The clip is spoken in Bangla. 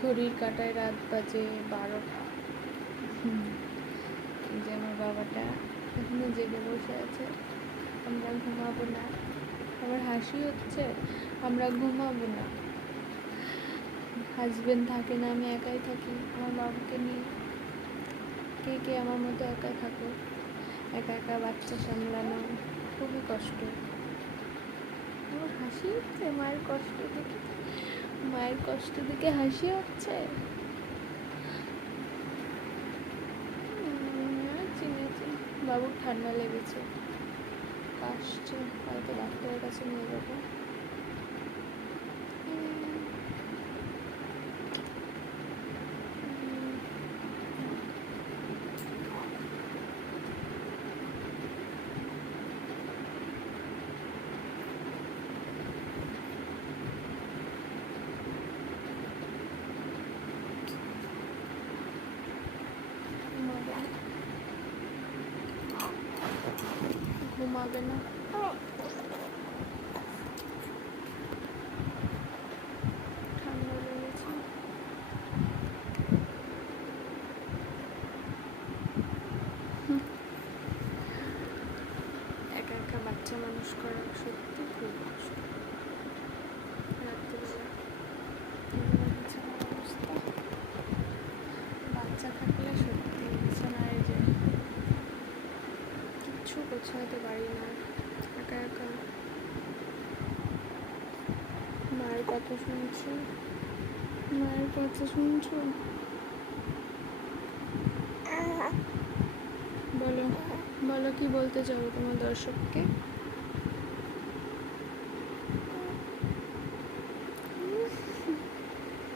ঘড়ির কাঁটায় রাত বাজে 12টা। এই যে আমার বাবাটা এখনো জেগে বসে আছে। আমরা ঘুমাবো না। আমার হাসি হচ্ছে, আমরা ঘুমাবো না। হাজবেন্ড থাকে না, আমি একাই থাকি আমার বাবাকে নিয়ে। কে কে আমার মতো একা থাকো? একা একা বাচ্চা সামলানো খুবই কষ্ট। আমার হাসি হচ্ছে মায়ের কষ্ট দেখে, মায়ের কষ্ট দেখে হাসি হচ্ছে। বাবুর ঠান্ডা লেগেছে, কাশছে, হয়তো ডাক্তারের কাছে নিয়ে যাবো। ঘুমাবে না। ঠান্ডা লেগেছে। একা একা বাচ্চা মানুষ করা সত্যি খুব কষ্ট। রাত্রিবেলা বিছানার অবস্থা, বাচ্চা থাকলে সত্যি বিছানায় যে কিচ্ছু গোছাতে পারি না একা একা। মায়ের কথা শুনছি, মায়ের কথা শুনছো? বলো বলো কি বলতে চাও তোমার দর্শককে?